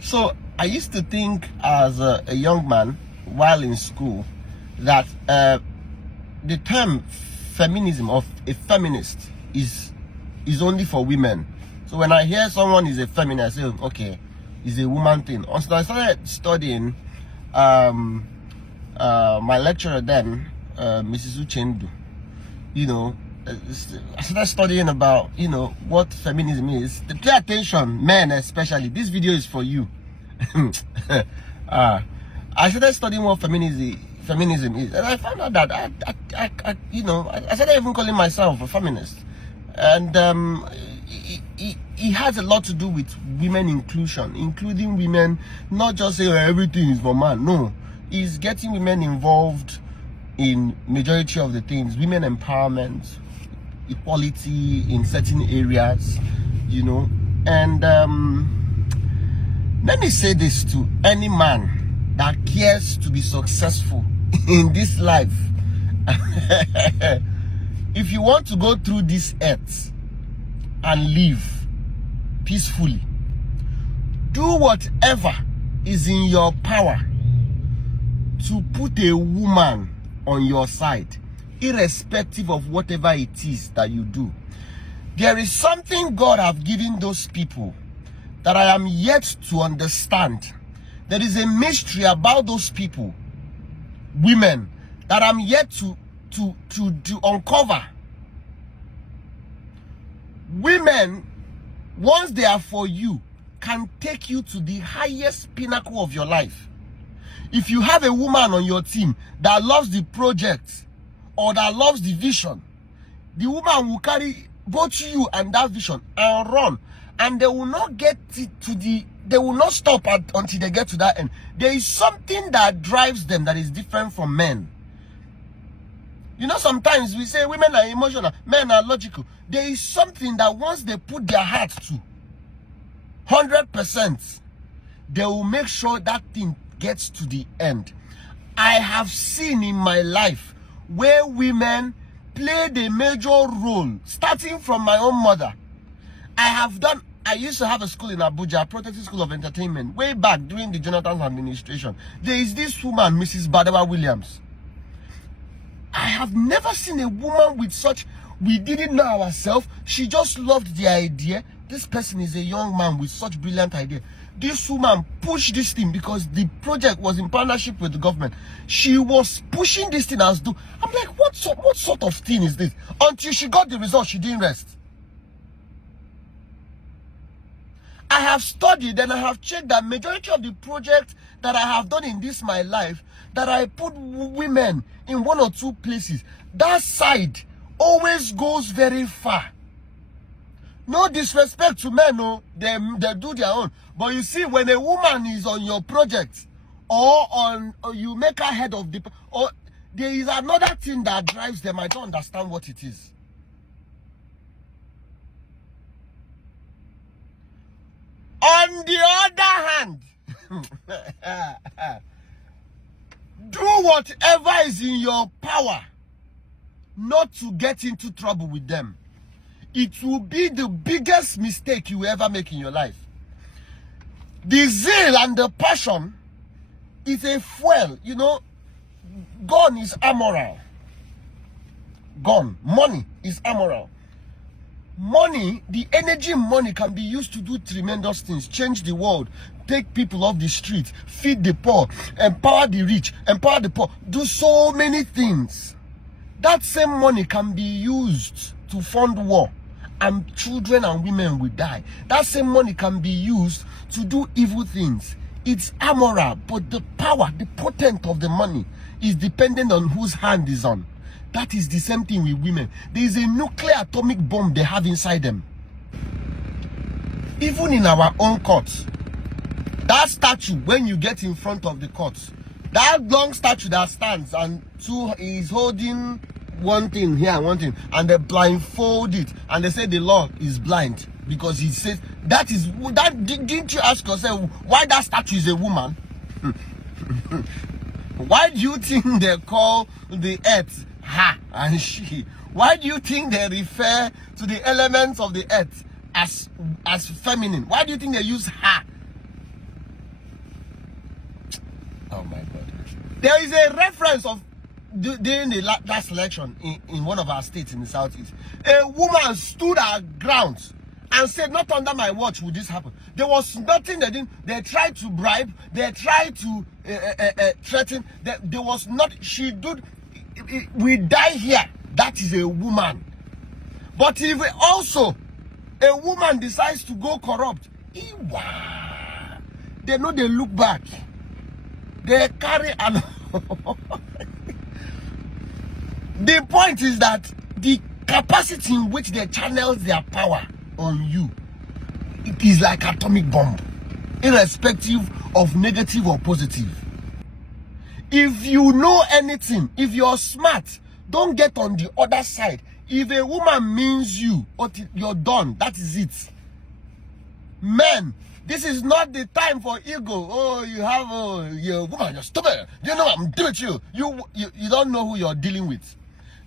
So I used to think as a young man while in school that the term feminism of a feminist is only for women. So when I hear someone is a feminist, I say, okay, it's a woman thing. So I started studying. My lecturer then, Mrs. Uchemba, I started studying about, what feminism is. Pay attention, men especially. This video is for you. I started studying what feminism is, and I found out that I started even calling myself a feminist, and it has a lot to do with women inclusion, including women, not just saying everything is for man. No, it's getting women involved in majority of the things, women empowerment, equality in certain areas, and let me say this to any man that cares to be successful in this life. If you want to go through this earth and live peacefully, do whatever is in your power to put a woman on your side, irrespective of whatever it is that you do. There is something God have given those people that I am yet to understand. There is a mystery about those people, women, that I'm yet to uncover. Women, once they are for you, can take you to the highest pinnacle of your life. If you have a woman on your team that loves the project or that loves the vision, the woman will carry both you and that vision and run, and they will not get they will not stop until they get to that end. There is something that drives them that is different from men. Sometimes we say women are emotional, men are logical. There is something that once they put their heart to 100%, they will make sure that thing gets to the end. I have seen in my life where women played a major role, starting from my own mother. I used to have a school in Abuja, Protective School of Entertainment, way back during the Jonathan administration. There is this woman, Mrs. Badewa Williams. I have never seen a woman with such, we didn't know ourselves. She just loved the idea. This person is a young man with such brilliant idea. This woman pushed this thing because the project was in partnership with the government. She was pushing this thing as though, I'm like, what sort of thing is this? Until she got the result, she didn't rest. I have studied and I have checked that majority of the projects that I have done in this my life, that I put women in one or two places, that side always goes very far. No disrespect to men, no, they do their own. But you see, when a woman is on your project, or you make her head of the, or there is another thing that drives them. I don't understand what it is. On the other hand, do whatever is in your power not to get into trouble with them. It will be the biggest mistake you ever make in your life. The zeal and the passion is a fuel. Gun is amoral. Money is amoral. Money, the energy in money can be used to do tremendous things, change the world, take people off the street, feed the poor, empower the rich, empower the poor, do so many things. That same money can be used to fund war, and children and women will die. That same money can be used to do evil things. It's amoral, but the power, the potent of the money is dependent on whose hand is on. That is the same thing with women. There is a nuclear atomic bomb they have inside them. Even in our own courts, that statue, when you get in front of the courts, that long statue that stands and two is holding one thing here and one thing, and they blindfold it, and they say the law is blind because he says that is that. Didn't you ask yourself why that statue is a woman? Why do you think they call the earth her and she? Why do you think they refer to the elements of the earth as feminine? Why do you think they use her? Oh my God. There is a reference of during the last election in one of our states in the southeast. A woman stood her ground and said, not under my watch would this happen. There was nothing they didn't. They tried to bribe. They tried to threaten. There was not. She did. We die here. That is a woman. But if also a woman decides to go corrupt, they know they look back. They carry an. The point is that the capacity in which they channel their power on you, it is like atomic bomb, irrespective of negative or positive. If you know anything, if you're smart, don't get on the other side. If a woman means you, you're done. That is it. Men, this is not the time for ego. Oh, you have your woman, you're stupid. You know I'm doing with you. You don't know who you're dealing with.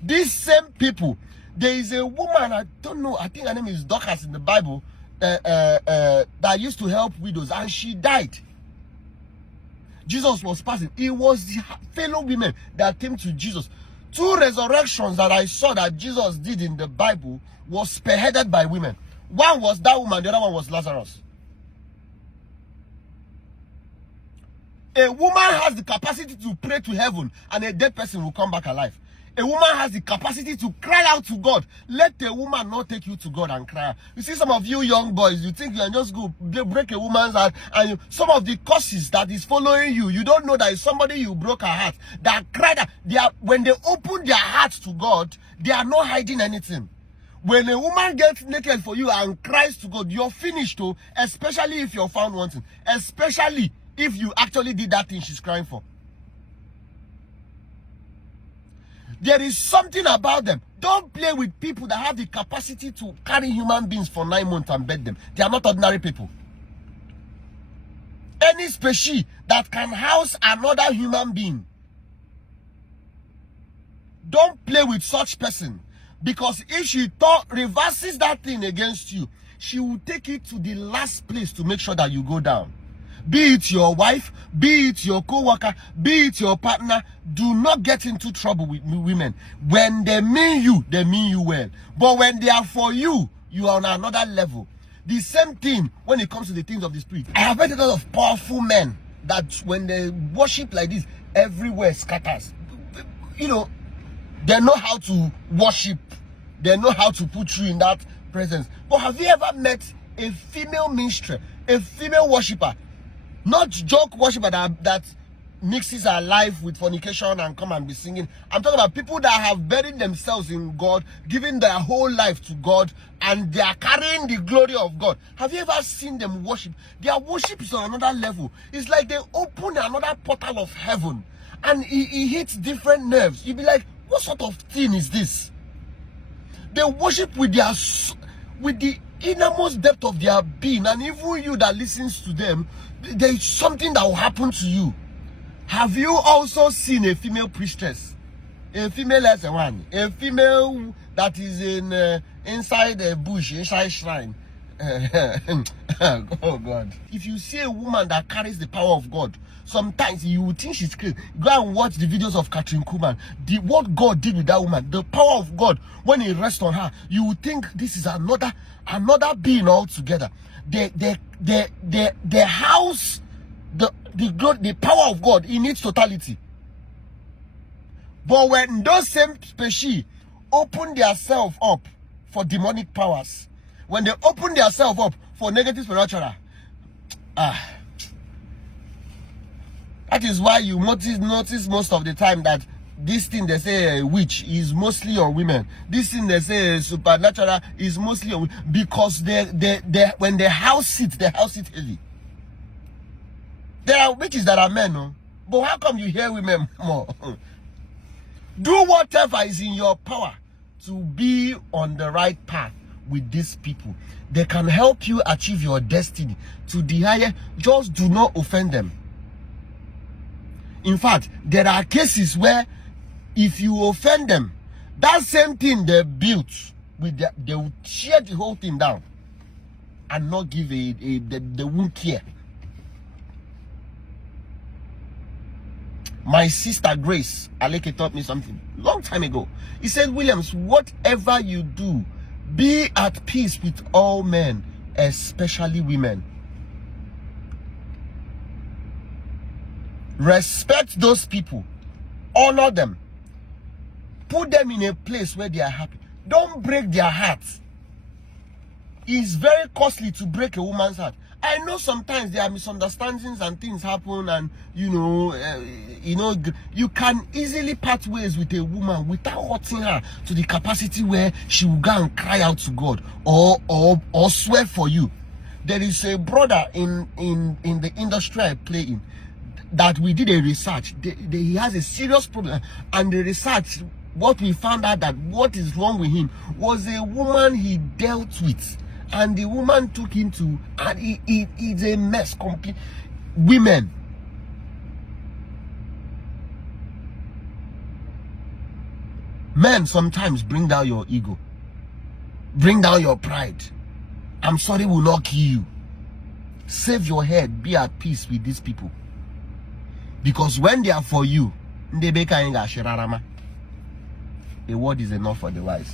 These same people, there is a woman, I don't know, I think her name is Dorcas in the Bible, that used to help widows, and she died. Jesus was passing. It was the fellow women that came to Jesus. 2 resurrections that I saw that Jesus did in the Bible was spearheaded by women. One was that woman, the other one was Lazarus. A woman has the capacity to pray to heaven and a dead person will come back alive. A woman has the capacity to cry out to God. Let a woman not take you to God and cry. You see, some of you young boys, you think you can just go break a woman's heart, and some of the curses that is following you, you don't know that it's somebody you broke her heart, that cried. When they open their hearts to God, they are not hiding anything. When a woman gets naked for you and cries to God, you're finished too, especially if you're found wanting, especially if you actually did that thing she's crying for. There is something about them. Don't play with people that have the capacity to carry human beings for 9 months and bed them. They are not ordinary people. Any species that can house another human being, don't play with such person. Because if she reverses that thing against you, she will take it to the last place to make sure that you go down. Be it your wife, be it your co-worker, be it your partner, do not get into trouble with women. When they mean you well. But when they are for you, you are on another level. The same thing when it comes to the things of the spirit. I have met a lot of powerful men that when they worship like this, everywhere scatters. You know, they know how to worship. They know how to put you in that presence. But have you ever met a female minstrel, a female worshiper? Not joke worshiper that mixes her life with fornication and come and be singing. I'm talking about people that have buried themselves in God, giving their whole life to God, and they are carrying the glory of God. Have you ever seen them worship? Their worship is on another level. It's like they open another portal of heaven, and it hits different nerves. You'll be like, what sort of thing is this? They worship with the innermost depth of their being, and even you that listens to them, there is something that will happen to you. Have you also seen a female priestess? A female as a one, a female that is inside a bush, inside shrine. Oh God. If you see a woman that carries the power of God, sometimes you will think she's crazy. Go and watch the videos of Catherine Kuhlman. What God did with that woman, the power of God, when it rests on her, you will think this is another being altogether. They house the power of God in its totality. But when those same species open themselves up for demonic powers, when they open themselves up for negative spiritual, that is why you notice most of the time that this thing they say a witch is mostly on women. This thing they say supernatural is mostly on women, because when they house it heavy. There are witches that are men, no? But how come you hear women more? Do whatever is in your power to be on the right path with these people. They can help you achieve your destiny to the higher. Just do not offend them. In fact, there are cases where if you offend them, that same thing they built with they will tear the whole thing down and not give they won't care. My sister Grace Aleke taught me something long time ago. He said, Williams, whatever you do, be at peace with all men, especially women. Respect those people. Honor them. Put them in a place where they are happy. Don't break their hearts. It's very costly to break a woman's heart. I know sometimes there are misunderstandings and things happen, and you can easily part ways with a woman without hurting her to the capacity where she will go and cry out to God or swear for you. There is a brother in the industry I play in that we did a research. He has a serious problem, and the research, what we found out that what is wrong with him was a woman he dealt with. And the woman took him to, and it's a mess, complete. Women, men sometimes bring down your ego, bring down your pride. I'm sorry will not kill you. Save your head, be at peace with these people. Because when they are for you, a word is enough for the wise.